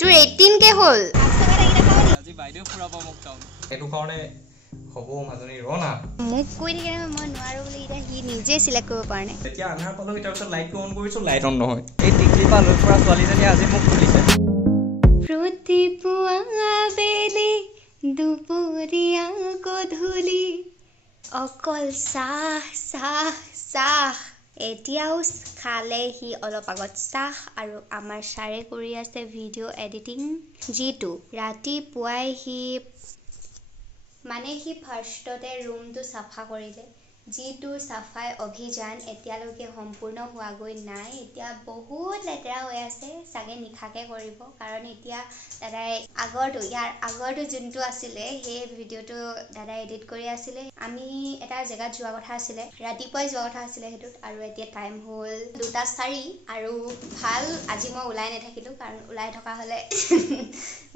তোৰ 18 কে হ'ল আজি বাইদেউ ফুৰাব মোক টাউন এটো কাৰণে হ'ব মাজনী ৰনা মোক কৈ দিকে মই নোৱাৰো বুলি এটা হি নিজে সিলেক্ট কৰিব পাৰা নাই এতিয়া আন্ধাৰ পালো তাৰ পিছত লাইটটো অন কৰিছো লাইট অন নহয় এই টিকলি পা লৈ পৰা ছোৱালীজনী আজি মোক খুলিছে প্ৰতিপুৱা বেলি দুপৰীয়া গধূলি অকল চাহ চাহ চাহ এতিয়াও খালে হি অলপ আগত চাহ আৰু আমাৰ ছাৰে কৰি আছে ভিডিঅ' এডিটিং জিটো ৰাতিপুৱাই হি মানে হি ফাৰ্ষ্টতে ৰুমটো চাফা কৰিলে জিটো সাফাই অভিযান এতিয়ালৈকে সম্পূৰ্ণ হোৱাগৈ নাই এতিয়া বহুত লেতেৰা হৈ আছে সাগে নিখাকে কৰিব কাৰণ এতিয়া দাদাই আগৰটো যোনটো আছিলে সেই ভিডিঅ'টো দাদাই এডিট কৰি আছিলে আমি এটা জেগাত যোৱা কথা আছিলে ৰাতিপুৱাই যোৱা কথা আছিলে হেতুত আৰু এতিয়া টাইম হ'ল 2:04 আৰু ভাল আজি মই উলাই নাথাকিলো কাৰণ উলাই থকা হলে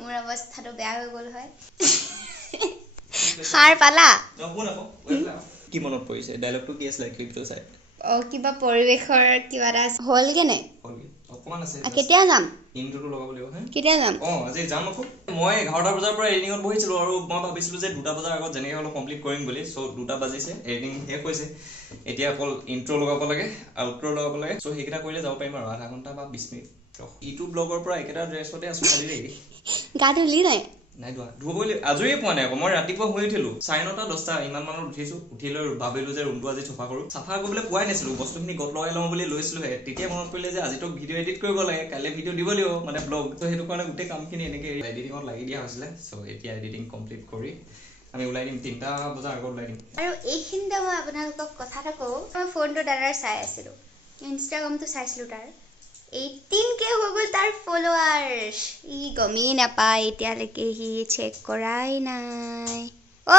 মোৰ অৱস্থাটো বেয়া হৈ গ'ল হয় সাৰ পালা কি মনত পৰিছে ডায়লগটো কি আছিল ক্লিপটো চাই কিবা পৰিবেশৰ কিবা এটা হল কেনে অকমান আছে কেতিয়া যাম ইনট্ৰোটো লগাব লাগিব হে কেতিয়া যাম আজি যাম আকৌ মই 11টা বজাৰ পৰা এডিটিংত বহিছিলো আৰু মই ভাবিছিলো যে 2টা বজাৰ আগত যেনেকৈ হলো কমপ্লিট কৰিম বুলি সো 2টা বাজিছে এডিটিং শেষ হৈছে এতিয়া অকল ইনট্ৰো লগাব লাগে আউট্ৰো লগাব লাগে সো হেকিটা কৰিলে যাব পাৰিম আৰু আধা ঘণ্টা বা 20 মিনিট ইউটিউব ব্লগৰ পৰা একেটা ড্ৰেছতে আছো খালি দেই গাটো লি নাই নাই ধুবলৈ আজৰিয়ে পোৱা নাই আকৌ মই ৰাতিপুৱা শুই উঠিলো 9:30 10টা ইমান মানত উঠিছো উঠিলৈ ভাবিলো যে ৰুমটো আজি চাফা কৰো চাফা কৰিবলৈ পোৱাই নাছিলো বস্তুখিনি গত লগাই লওঁ বুলি লৈছিলো তেতিয়া মনত পৰিলে যে আজি তো ভিডিঅ' এডিট কৰিব লাগে কাইলে ভিডিঅ' দিব লাগিব মানে ব্লগ তো হেতু কাৰণে গোটেই কামখিনি এনেকৈ এডিটিঙত লাগি দিয়া হৈছিলে সো এতিয়া এডিটিং কমপ্লিট কৰি আমি উলাই দিম 3টা বজাৰ আগত উলাই দিম আৰু এইখিনিতে মই আপোনালোকক কথা এটা কওঁ মই ফোনটো দাদাৰ চাই আছিলো ইনষ্টাগ্ৰামটো চাইছিলো তাৰ 18 কে হৈ গ'ল তাৰ ফলোৱাৰ্স ই গমি নাপায় এতিয়ালৈকে হি চেক কৰাই নাই ঐ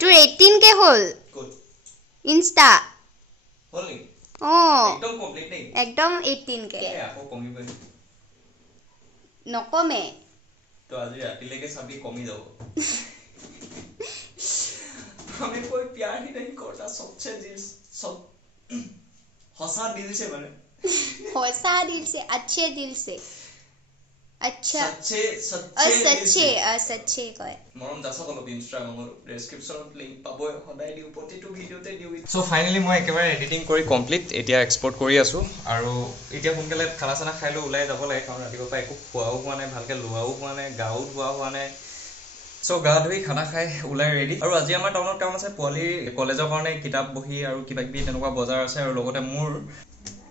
তোৰ 18 কে হ'ল ইনষ্টা হ'ল নি একদম কমপ্লিট নে একদম 18 কে আকৌ কমিব নকমে তো আজি ৰাতিলৈকে চাবি কমি যাব हमें कोई प्यार ही नहीं करता सबसे दिल सब हंसा दिल से बने हंसा दिल से अच्छे दिल से अच्छा सच्चे কয় মৰম দাসক অলপ ইনষ্টাগ্ৰামৰ ডেসক্ৰিপচনত লিংক পাব সদায় দিও প্ৰতিটো ভিডিওতে দিও সো ফাইনালি মই একেবাৰে এডিটিং কৰি কমপ্লিট এতিয়া এক্সপোৰ্ট কৰি আছো আৰু এতিয়া সোনকালে খানা চানা খাইলৈ ওলাই যাব লাগে কাৰণ ৰাতিপুৱাৰ পৰা একো খোৱাও হোৱা নাই ভালকে লোৱাও হোৱা নাই গাও ধোৱা হোৱা নাই সো গা ধুই খানা খাই উলাই ৰেডি আৰু আজি আমাৰ টাউনত কাম আছে পোৱালি কলেজৰ কাৰণে কিতাপ বহি আৰু কিবা কিবি তেনেকুৱা বজাৰ আছে আৰু লগতে মোৰ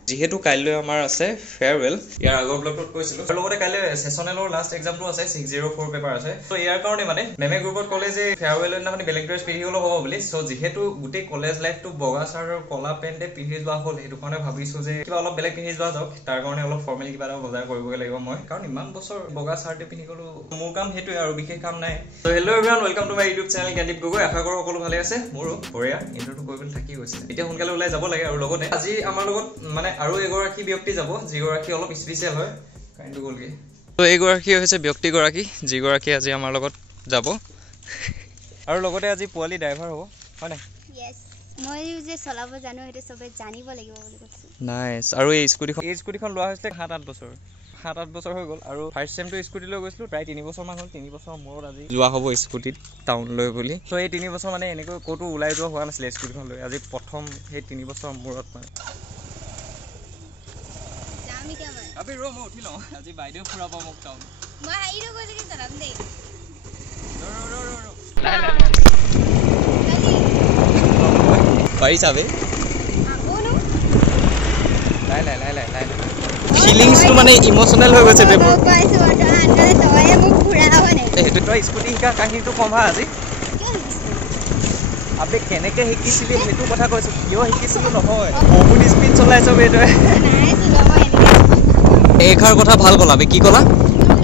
যেহেতু কাইলৈ আমাৰ আছে ফেয়াৰৱেল ইয়াৰ আগৰ ব্লগত কৈছিলো আৰু লগতে কাইলৈ সেশনেলৰ লাষ্ট এক্সামটো আছে 604 পেপাৰ আছে সো ইয়াৰ কাৰণে মানে মেমে গ্ৰুপত কলে যে ফেয়াৰৱেলৰ দিনাখন বেলেগ ড্ৰেছ পিন্ধি গ'লে হ'ব বুলি সো যেহেতু গোটেই কলেজ লাইফটো বগা চাৰ্ট আৰু কলা পেণ্টে পিন্ধি যোৱা হ'ল সেইটো কাৰণে ভাবিছো যে কিবা অলপ বেলেগ পিন্ধি যোৱা যাওক তাৰ কাৰণে অলপ ফৰ্মেল কিবা এটা বজাৰ কৰিবগে লাগিব মই কাৰণ ইমান বছৰ বগা চাৰ্টে পিন্ধি গ'লো মোৰ কাম হেতুৱে আৰু বিশেষ কাম নাই so hello everyone welcome to my YouTube channel Gyandeep Gogoi আশা কৰো সকলো ভালে আছে মোৰো বঢ়িয়া ইন্ট্ৰোটো কৰিবলৈ থাকি গৈছে এতিয়া সোনকালে ওলাই যাব লাগে আৰু লগতে আজি আমাৰ লগত মানে আৰু এগৰাকী ব্যক্তি যাব যিগৰাকী অলপ স্পেশাল হয় কাইন্ডু গলগে তো এগৰাকী হৈছে ব্যক্তি গৰাকী যিগৰাকী আজি আমাৰ লগত যাব আৰু লগতে আজি পোৱালি ড্ৰাইভাৰ হ'ব হয় নাই यस মই যে চলাব জানো হেতে সবে জানিব লাগিব বুলি কৈছো নাইস আৰু এই স্কুটিখন লোৱা হৈছিলে 7-8 বছৰ 7-8 বছৰ হৈ গ'ল আৰু ফাৰ্স্ট টাইমটো স্কুটি লৈ গৈছিলো প্ৰায় 3 বছৰ মান হ'ল 3 বছৰ মূৰত আজি যোৱা হ'ব স্কুটিত টাউন লৈ বুলি তো এই 3 বছৰ মানে এনেকৈ ক'তো ওলাই যোৱা হোৱা নাছিলে স্কুটিখন লৈ আজি প্ৰথম সেই 3 বছৰ মূৰত মানে अभी रो मैं उठी लो আজি বাইদেউ ফুৰাব মোক টাউন মই হাইৰো গলে কি তৰাম দেই रो লাই পাৰি যাবে আগোনো লাই ফিলিংস তো মানে ইমোশনাল হৈ গৈছে বেবোৰ কৈছো অটো আনলে তয়ে মোক ফুৰাব নাই হেতু তো স্কুটি শিকা কাহিনীটো কমা আজি আবে কেনেকে শিকিছিলি হেতু কথা কৈছো কিয় শিকিছিলো নহয় বহুত স্পিড চলাইছ বেটো নাই চলাব এখাৰ কথা ভাল কলা বে কি কলা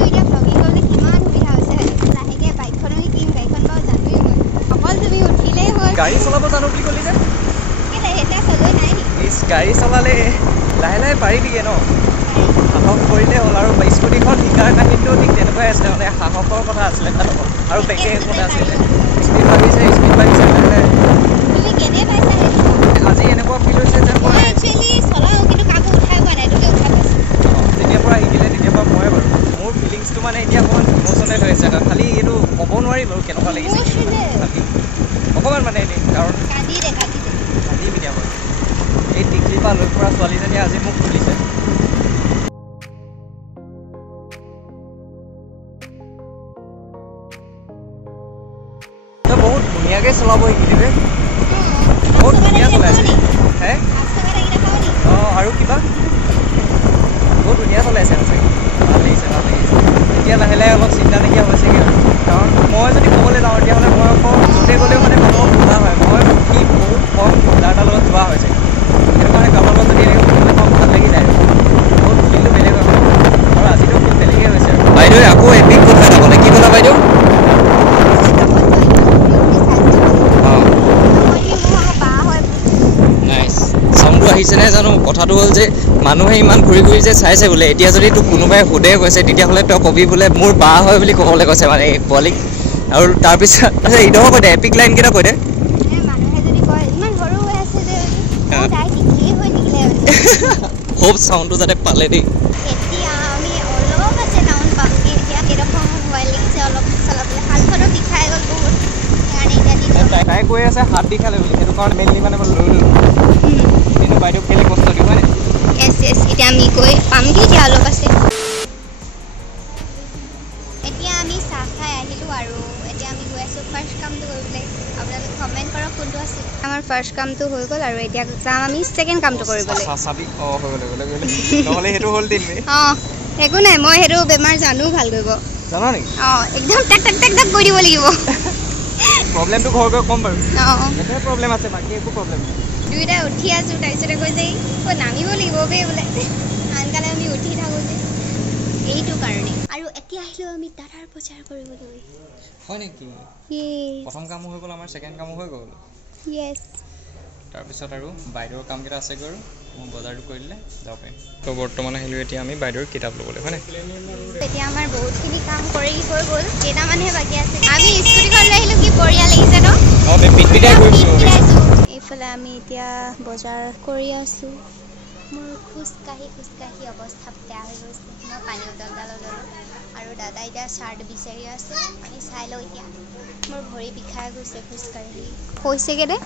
এতিয়া ব্লগিং কৰিলে কিমান সুবিধা হৈছে লাহেকে বাইকখন কিম বাইকখন বাও জানোই মই অকল তুমি উঠিলেই হয় গাড়ী চলাব জানো কি কলি যে কেলে এটা চলাই নাই নি ইস গাড়ী চলালে লাহে পাৰিবিগে ন সাহস কৰিলে হ'ল আৰু স্কুটিখন শিকাৰ কাহিনীটো ঠিক তেনেকুৱাই আছে মানে সাহসৰ কথা আছিলে আৰু বেকে কথা আছিলে স্পিড বাঢ়িছে তুমি কেনে পাইছা আজি এনেকুৱা ফিল হৈছে যে মই একচুয়ালি চলাও কিন্তু কাকো উঠাই পোৱা নাই তোকে উঠাই পাইছো তেতিয়াৰ পৰা শিকিলে তেতিয়াৰ পৰা মই পাৰিম আৰু কেনেকুৱা লাগিছে অকণমান মানে এনেই কাৰণ কান্দি পিনে মই এই টিকলি পৰা লৈ পৰা ছোৱালীজনীয়ে আজি মোক খুলিছে বহুত ধুনীয়াকৈ চলাব শিকিলে বহুত ধুনীয়া চলাইছে হে অঁ আৰু কিবা বহুত ধুনীয়া চলাইছে সঁচাকৈ ভাল লাগিছে এতিয়া লাহে লাহে অলপ চিন্তা নাইকিয়া হৈছেগৈ কাৰণ মই যদি ক'বলৈ যাওঁ তেতিয়াহ'লে মই আকৌ য'তে গ'লেও মানে মানুহৰ বুজা হয় মই উঠি বহুত কম যাৰ তাৰ লগত যোৱা হৈছে সেইটো কাৰণে কাৰোবাৰ লগত যদি এনেকৈ ফুৰিবলৈ পাওঁ ভাল লাগি যায় বহুত ফিলটো বেলেগ হয় আৰু আজিতো খুব বেলেগেই হৈছে আৰু বাইদেউ আকৌ এপিক কথা এটা ক'লে কি ক'লা বাইদেউ চাউণ্ডটো আহিছেনে জানো কথাটো হ'ল যে মানুহে ইমান ঘূৰি ঘূৰি যে চাইছে বোলে এতিয়া যদি তোক কোনোবাই সোধে কৈছে তেতিয়াহ'লে তই কবি বোলে মোৰ বা হয় বুলি ক'বলৈ কৈছে মানে এই পোৱালিক আৰু তাৰপিছত ইডোখৰ কৈ দে এপিক লাইন কেইটা কৈ দে খুব চাউণ্ডটো যাতে পালে দেই তাই কৈ আছে হাত বিষালে বুলি সেইটো কাৰণে মেইনলি মানে মই লৈ ল'লোঁ কিন্তু বাইদেউ কেলে কষ্ট দিওঁ হয় এতিয়া আমি গৈ পামগৈ এতিয়া অলপ আছে এতিয়া আমি চাহ খাই আহিলোঁ আৰু এতিয়া আমি গৈ আছোঁ ফাৰ্ষ্ট কামটো কৰিবলৈ আপোনালোকে কমেণ্ট কৰক কোনটো আছিল আমাৰ ফাৰ্ষ্ট কামটো হৈ গ'ল আৰু এতিয়া যাম আমি ছেকেণ্ড কামটো কৰিবলৈ নহ'লে সেইটো হ'ল দিন অঁ একো নাই মই সেইটো বেমাৰ জানো ভাল কৰিব জানা নেকি অঁ একদম টাক টাক টাক টাক কৰি দিব লাগিব প্ৰব্লেমটো ঘৰ গৈ ক'ম বাৰু সেইটোৱে প্ৰব্লেম আছে বাকী একো প্ৰব্লেম নাই দুয়োটাই উঠি আছোঁ তাৰপিছতে কৈ যে নামিব লাগিব বে বোলে আনকালে আমি উঠি থাকোঁ যে এইটো কাৰণে আৰু এতিয়া আহিলোঁ আমি দাদাৰ বজাৰ কৰিবলৈ হয় নেকি প্ৰথম কামো হৈ গ'ল আমাৰ ছেকেণ্ড কামো হৈ গ'ল য়েছ তাৰপিছত আৰু বাইদেউৰ কামকেইটা আছেগৈ আৰু মই বজাৰটো কৰি দিলে যাব পাৰিম তো বৰ্তমান আহিলোঁ এতিয়া আমি বাইদেউৰ কিতাপ ল'বলৈ হয় নাই এতিয়া আমাৰ বহুতখিনি কাম কৰি হৈ গ'ল কেইটামানহে বাকী আছে আমি স্কুটিখন লৈ আহিলোঁ কি বঢ়িয়া লাগিছে ন এইফালে আমি এতিয়া বজাৰ কৰি আছোঁ মোৰ খোজকাঢ়ি অৱস্থা বেয়া হৈ গৈছে মই পানী বটলডাল ল'লোঁ আৰু দাদা এতিয়া চাৰ্ট বিচাৰি আছে আমি চাই লওঁ এতিয়া মোৰ ভৰি বিষাই গৈছে খোজকাঢ়ি হৈছেগৈ দে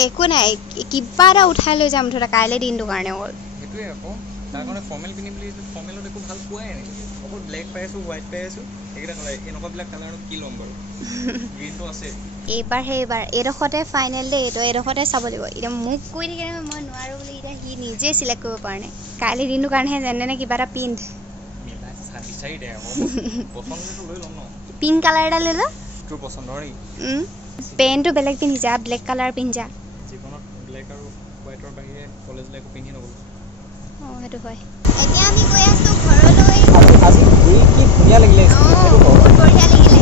একো নাই কিবা এটা উঠাই লৈ যাম মুঠতে কাইলৈ দিনটোৰ কাৰণে অকল সেইটোৱে আকৌ তাৰ কাৰণে ফৰ্মেল পিন্ধি বুলি ফৰ্মেলত একো ভাল পোৱাই নাই অকল ব্লেক পাই আছোঁ হোৱাইট পাই আছোঁ সেইকেইটা নলয় এনেকুৱাবিলাক কালাৰত কি ল'ম বাৰু গ্ৰীণটো আছে এইবাৰ এইডোখৰতে ফাইনেল দেই এইডোখৰতে চাব লাগিব এতিয়া মোক কৈ থাকে মই নোৱাৰোঁ বুলি এতিয়া সি নিজেই চিলেক্ট কৰিব পৰা নাই কাইলৈ দিনটোৰ কাৰণেহে যেনে তেনে কিবা এটা পিন্ধ পিংক কালাৰ এটা লৈ ল তোৰ পচন্দৰ নেকি পেণ্টটো বেলেগ পিন্ধিছা ব্লেক কালাৰ পিন্ধিছা জীৱনত ব্লেক আৰু হোৱাইটৰ বাহিৰে কলেজলৈ একো পিন্ধি নগ'লোঁ অঁ সেইটো হয় এতিয়া আমি গৈ আছোঁ ঘৰলৈ আজি ঘূৰি কি ধুনীয়া লাগিলে বহুত বঢ়িয়া লাগিলে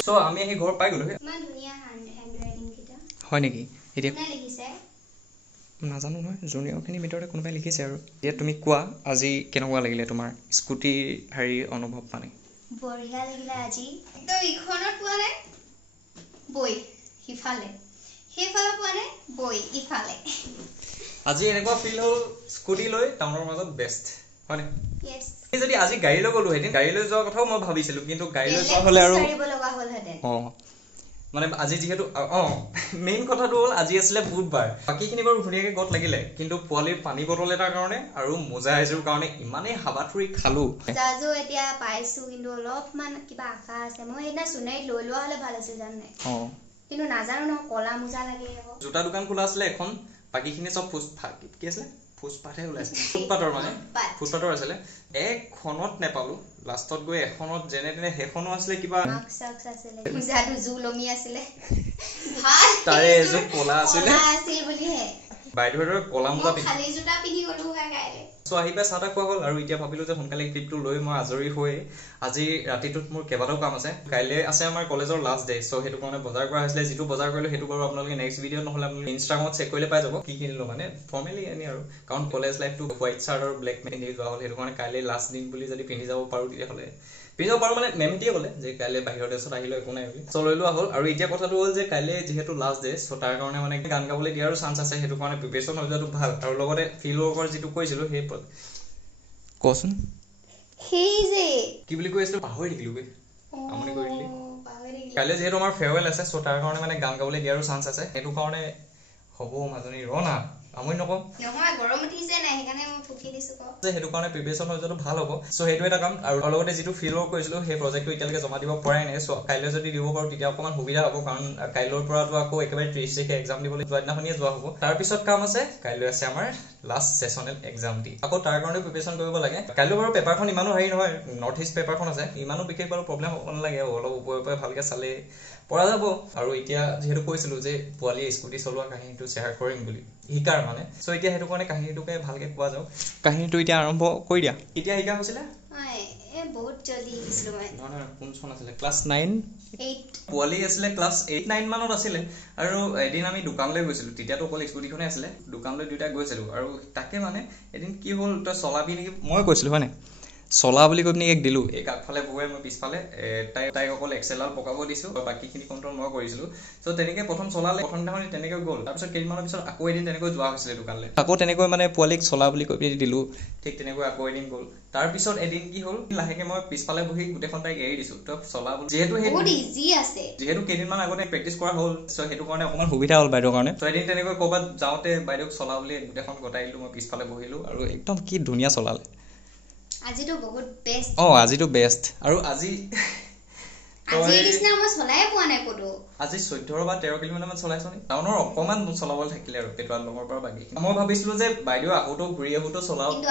চ' আমি আহি ঘৰ পাই গ'লোঁ ইমান ধুনীয়া হেণ্ডৰাইটিংকেইটা হয় নেকি এতিয়া কোনে লিখিছে নাজানো নহয় জুনিয়ৰখিনিৰ ভিতৰতে কোনোবাই লিখিছে আৰু এতিয়া তুমি কোৱা আজি কেনেকুৱা লাগিলে তোমাৰ স্কুটিৰ অনুভৱ মানে বঢ়িয়া লাগিলে আজি একদম ইখনত পোৱা নাই বৈ সিফালে সেইফালে পোৱা নাই বৈ ইফালে আজি এনেকুৱা ফিল হ'ল স্কুটি লৈ টাউনৰ মাজত বেষ্ট হয়নে যদি আজি গাড়ী লৈ গ'লোহেঁতেন গাড়ী লৈ যোৱাৰ কথাও মই ভাবিছিলোঁ কিন্তু গাড়ী লৈ যোৱা হ'লে আৰু অঁ মানে আজি যিহেতু মেইন কথাটো হ'ল আজি আছিলে বুধবাৰ বাকীখিনি বাৰু ধুনীয়াকৈ গত লাগিলে কিন্তু পোৱালিৰ পানী বটল এটাৰ কাৰণে আৰু মোজা এযোৰ কাৰণে ইমানেই হাবাথুৰি খালোঁ মোজাযোৰ এতিয়া পাইছোঁ কিন্তু অলপমান কিবা আশা আছে মই সেইদিনা সোণাৰীত লৈ লোৱা হ'লে ভাল আছিল জানো নাই কিন্তু নাজানো নহয় ক'লা মোজা লাগে জোতা দোকান খোলা আছিলে এখন বাকীখিনি চব কি আছিলে ফুটপাথহে ওলাইছে ফুটপাথৰ মানে ফুটপাথৰ আছিলে এখনত নেপালোঁ লাষ্টত গৈ এখনত যেনে তেনে সেইখনো আছিলে কিবা তাৰে এযোৰ ক'লা আছিলে বাইদেউৰ ক'লা মোজা চ' আহি পাই চাহ তাহ খোৱা হ'ল আৰু এতিয়া ভাবিলোঁ যে সোনকালে ক্লিপটো লৈ মই আজৰি হৈ আজি ৰাতিটোত মোৰ কেইবাটাও কাম আছে কাইলৈ আছে আমাৰ কলেজৰ লাষ্ট ডে চ' সেইটো কাৰণে বজাৰ কৰা হৈছিলে যিটো বজাৰ কৰিলোঁ সেইটো বাৰু আপোনালোকে নেক্সট ভিডিঅ'ত নহ'লে আপোনালোকে ইনষ্টাগ্ৰামত চেক কৰিলে পাই যাব কি কিনিলোঁ মানে ফৰ্মেলি এনেই আৰু কাৰণ কলেজ লাইফটো হোৱাইট চাৰ্ট আৰু ব্লেক পিন্ধি যোৱা হ'ল সেইটো কাৰণে কাইলৈ লাষ্ট দিন বুলি যদি পিন্ধি যাব পাৰোঁ তেতিয়াহ'লে পিন্ধি যাব পাৰোঁ মানে মেমটিয়ে ক'লে যে কাইলৈ বাহিৰৰ ড্ৰেছত আহিলেও একো নাই বুলি চ' লৈ লোৱা হ'ল আৰু এতিয়া কথাটো হ'ল যে কাইলৈ যিহেতু লাষ্ট ডে চ' তাৰ কাৰণে মানে গান গাবলৈ দিয়াৰো চান্স আছে সেইটো কাৰণে প্ৰিপেৰেশ্যন হৈ যোৱাটো ভাল আৰু লগতে ফিল্ড ৱৰ্কৰ যিটো কৈছিলোঁ সেই কচোন হেই যে কি বুলি কৈছিলো পাহৰি থাকিলো বে আমনি কৰি দিলি কাইলৈ যেহেতু আমাৰ ফেয়াৰৱেল আছে চ' তাৰ কাৰণে মানে গান গাবলৈ দিয়াৰো চান্স আছে সেইটো কাৰণে হ'ব মাজনী ৰ না আমনি নকওঁ নহয় গৰম উঠিছে নাই সেইকাৰণে মই ফুকি দিছো ক সেইটো কাৰণে প্ৰিপেৰেশ্যন হৈ যোৱাটো ভাল হ'ব চ' সেইটো এটা কাম আৰু লগতে যিটো ফিল ৱৰ্ক কৰিছিলো সেই প্ৰজেক্টটো এতিয়ালৈকে জমা দিব পৰাই নাই চ' কাইলৈ যদি দিব পাৰোঁ তেতিয়া অকণমান সুবিধা হ'ব কাৰণ কাইলৈৰ পৰাতো আকৌ একেবাৰে 30 তাৰিখে এক্সাম দিবলৈ যোৱা দিনাখনিয়ে যোৱা হ'ব তাৰপিছত কাম আছে কাইলৈ আছে আমাৰ লাষ্ট ছেছনেল এক্সাম দি আকৌ তাৰ কাৰণে প্ৰিপেৰেশ্যন কৰিব লাগে কাইলৈ বাৰু পেপাৰখন ইমানো হেৰি নহয় নৰ্থ ইষ্ট পেপাৰখন আছে ইমানো বিশেষ বাৰু প্ৰব্লেম হ'ব নালাগে অলপ ওপৰে ওপৰে ভালকৈ চালে পৰা যাব আৰু এতিয়া যিহেতু কৈছিলো যে পোৱালীয়ে স্কুটি চলোৱা কাহিনীটো শ্বেয়াৰ কৰিম বুলি শিকাৰ মানে চ' এতিয়া সেইটো কাৰণে কাহিনীটোকে ভালকৈ কোৱা যাওক কাহিনীটো এতিয়া আৰম্ভ কৰি দিয়া কেতিয়া শিকা হৈছিলে বহুত জলদি শিকিছিলো মই নহয় কোন চন আছিলে ক্লাছ 9 8 পোৱালী আছিলে ক্লাছ 8 9 মানত আছিলে আৰু এদিন আমি দোকানলৈ গৈছিলো তেতিয়াতো অকল স্কুটিখনে আছিলে দোকানলৈ দুটা গৈছিলো আৰু তাকে মানে এদিন কি হ'ল তই চলাবি নেকি মই কৈছিলো হয় নাই চলা বুলি কৈ পিনি এক দিলো এক আগফালে বহুৱাই মই পিছফালে তাইক অকল এক্সেলাল পকাব দিছো আৰু বাকীখিনি কণ্ট্ৰল মই কৰিছিলো চ' তেনেকৈ প্ৰথম চলালে প্ৰথম দিনাখনি তেনেকৈ গ'ল তাৰপিছত কেইদিনমানৰ পিছত আকৌ এদিন তেনেকৈ যোৱা হৈছিলে দোকানলৈ আকৌ তেনেকৈ মানে পোৱালীক চলা বুলি কৈ পিনি দিলো ঠিক তেনেকৈ আকৌ এদিন গ'ল তাৰপিছত এদিন কি হ'ল লাহেকৈ মই পিছফালে বহি গোটেইখন তাইক এৰি দিছো তই চলা বুলি যিহেতু কেইদিনমান আগতে প্ৰেক্টিচ কৰা হ'ল চ' সেইটো কাৰণে অকণমান সুবিধা হ'ল বাইদেউৰ কাৰণে চ' এদিন তেনেকৈ ক'ৰবাত যাওঁতে বাইদেউক চলা বুলি গোটেইখন গতাই দিলো মই পিছফালে বহিলো আৰু একদম কি ধুনীয়া চলালে আজিটো বহুত বেষ্ট আজিটো বেষ্ট আৰু আজি নিচিনা মই চলাই পোৱা নাই ক'তো আজি 14 বা 13 কিলোমিটাৰ মান চলাইছো নি টাউনৰ অকমান চলাবলৈ থাকিলে আৰু পেটুৱা লঙৰ পৰা বাকি মই ভাবিছিলো যে বাইদেউ আহোতো ঘূৰি আহোতো চলাও কিন্তু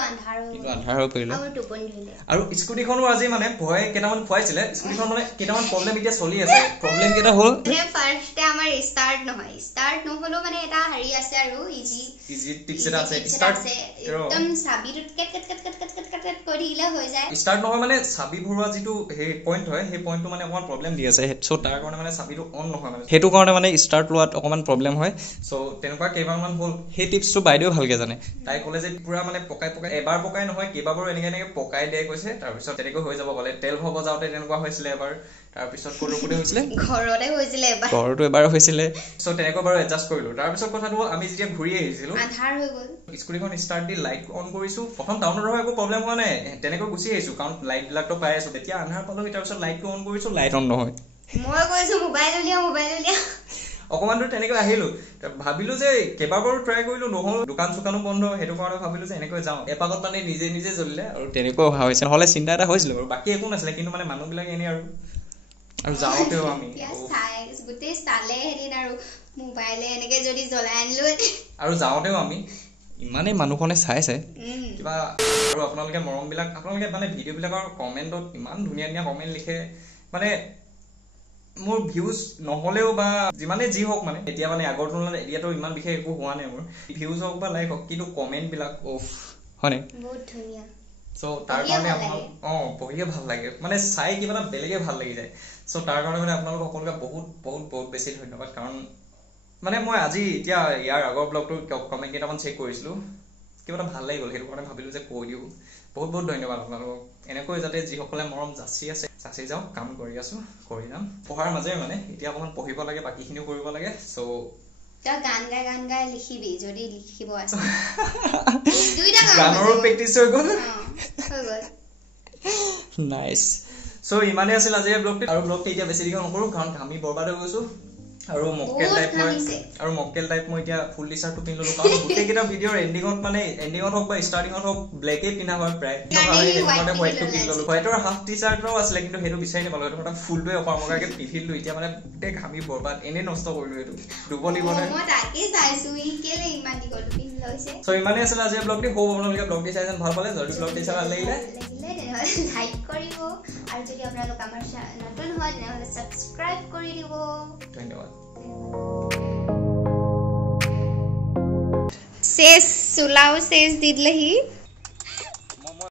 আন্ধাৰ হৈ পৰিলে আৰু স্কুটিখনো আজি মানে ভয় কেইটামান খুৱাইছিলে স্কুটিখন মানে কেইটামান প্ৰব্লেম এতিয়া চলি আছে প্ৰব্লেম কেইটা হ'ল ফাৰ্ষ্টে আমাৰ ষ্টাৰ্ট নহলো মানে এটা হেৰি আছে আৰু ইজি টিপছ এটা আছে ষ্টাৰ্ট একদম চাবিটোত কেট কেট কেট কেট কেট কেট কেট কৰি দিলে হৈ যায় ষ্টাৰ্ট নহয় মানে চাবি ভৰোৱা যিটো হে পইণ্ট হয় সেই পইণ্টটো মানে অকমান প্ৰব্লেম দি আছে চ' তাৰ কাৰণে মানে চাবিটো অন নহয় মানে সেইটো কাৰণে মানে ষ্টাৰ্ট লোৱাত অকমান প্ৰব্লেম হয় চ' তেনেকুৱা কেইবাৰমান হ'ল সেই টিপছটো বাইদেউ ভালকে জানে তাই ক'লে যে পুৰা মানে পকাই এবাৰ পকাই নহয় কেইবাবাৰো এনেকৈ পকাই দিয়ে কৈছে তাৰপিছত তেনেকৈ হৈ যাব ক'লে তেল ভৰাব যাওঁতে তেনেকুৱা হৈছিলে এবাৰ তাৰপিছত ক'তে হৈছিলে ঘৰতো এবাৰ হৈছিলে চ' তেনেকৈ বাৰু এডজাষ্ট কৰিলো তাৰপিছত কথাটো আমি যেতিয়া ঘূৰি আহিছিলো আন্ধাৰ হৈ গ'ল স্কুটিখন ষ্টাৰ্ট দি লাইট অন কৰিছো প্ৰথম টাউনত একো প্ৰব্লেম হোৱা নাই তেনেকৈ গুচি আহিছো কাৰণ লাইটবিলাকতো পাই আছো তেতিয়া আন্ধাৰ পালোহি তাৰপিছত লাইটটো অন কৰিছো লাইট অন নহয় মই কৈছো মোবাইল উলিয়া অকমান দূৰ তেনেকৈ আহিলো ভাবিলো যে কেইবাবাৰো ট্ৰাই কৰিলো নহ'ল দোকান চোকানো বন্ধ সেইটো কাৰণে ভাবিলো যে এনেকৈ যাওঁ এপাকত মানে নিজে নিজে জ্বলিলে আৰু তেনেকৈ অহা হৈছে নহ'লে চিন্তা এটা হৈছিলে বাৰু বাকী একো নাছিলে কিন্তু মানে মানুহবিলাক এনেই আৰু যাওঁতেও আমি গোটেই চালে হেৰিত আৰু মোবাইলে এনেকে যদি জ্বলাই আনিলো আৰু যাওঁতেও আমি ইমানেই মানুহখনে চাইছে কিবা আৰু আপোনালোকে মৰমবিলাক আপোনালোকে মানে ভিডিঅ'বিলাকৰ কমেণ্টত ইমান ধুনীয়া ধুনীয়া কমেণ্ট লিখে মানে মোৰ ভিউজ নহ'লেও বা যিমানে যি হওক মানে এতিয়া মানে আগৰ তুলনাত এতিয়াতো ইমান বিশেষ একো হোৱা নাই মোৰ ভিউজ হওক বা লাইক হওক কিন্তু কমেণ্টবিলাক হয়নে বহুত ধুনীয়া চ' তাৰ কাৰণে আপোনালোক পঢ়িয়ে ভাল লাগে মানে চাই কিবা এটা বেলেগে ভাল লাগি যায় চ' তাৰ কাৰণে মানে আপোনালোক সকলোকে বহুত বহুত বহুত বেছি ধন্যবাদ কাৰণ মানে মই আজি এতিয়া ইয়াৰ আগৰ ব্লগটোৰ কমেণ্ট কেইটামান চেক কৰিছিলো কিবা এটা ভাল লাগি গ'ল সেইটো কাৰণে ভাবিলো যে কৈ দিওঁ বহুত বহুত ধন্যবাদ আপোনালোকক এনেকৈ যাতে যিসকলে মৰম যাচি আছে যাচি যাওঁ কাম কৰি আছো কৰি যাম পঢ়াৰ মাজেৰে মানে এতিয়া অকণমান পঢ়িব লাগে বাকীখিনিও কৰিব লাগে চ' গান গাই লিখিবি যদি লিখিব আছে গানৰো প্ৰেক্টিচ হৈ গ'ল নাইচ চ' ইমানেই আছিল আজিৰ ব্লগটো আৰু ব্লগটো এতিয়া বেছি দীঘল নকৰোঁ কাৰণ আমি বৰবাদ হৈ গৈছো আৰু মক্কেল টাইপ মই এতিয়া ফুল টি চাৰ্টটো পিন্ধি ল'লো কাৰণ গোটেইকেইটা ভিডিঅ'ৰ এণ্ডিঙত হওক বা ষ্টাৰ্টিঙত হওক ব্লেকেই পিন্ধা হয় প্ৰায় হোৱাইটটো পিন্ধি ল'লো হোৱাইটৰ হাফ টি চাৰ্টও আছিলে কিন্তু সেইটো বিচাৰি নাপালো সেইটো কথা ফুলটোৱে অকৰামকাকৈ পিন্ধিলো এতিয়া মানে গোটেই ঘামি বৰবাদ এনেই নষ্ট কৰিলো এইটো ধুব লাগিব চ' ইমানেই আছিলে আজিৰ ব্লগটি সৌ আপোনালোকে ব্লগটি চাই যেন ভাল পালে যদি ব্লগটি চাই ভাল লাগিলে লাইক কৰিব আৰু যদি আপোনালোক আমাৰ নতুন হয় তেনেহ'লে ছাবস্ক্ৰাইব কৰি দিব ধন্যবাদ শেষ চোলাও শেষ দি দিলেহি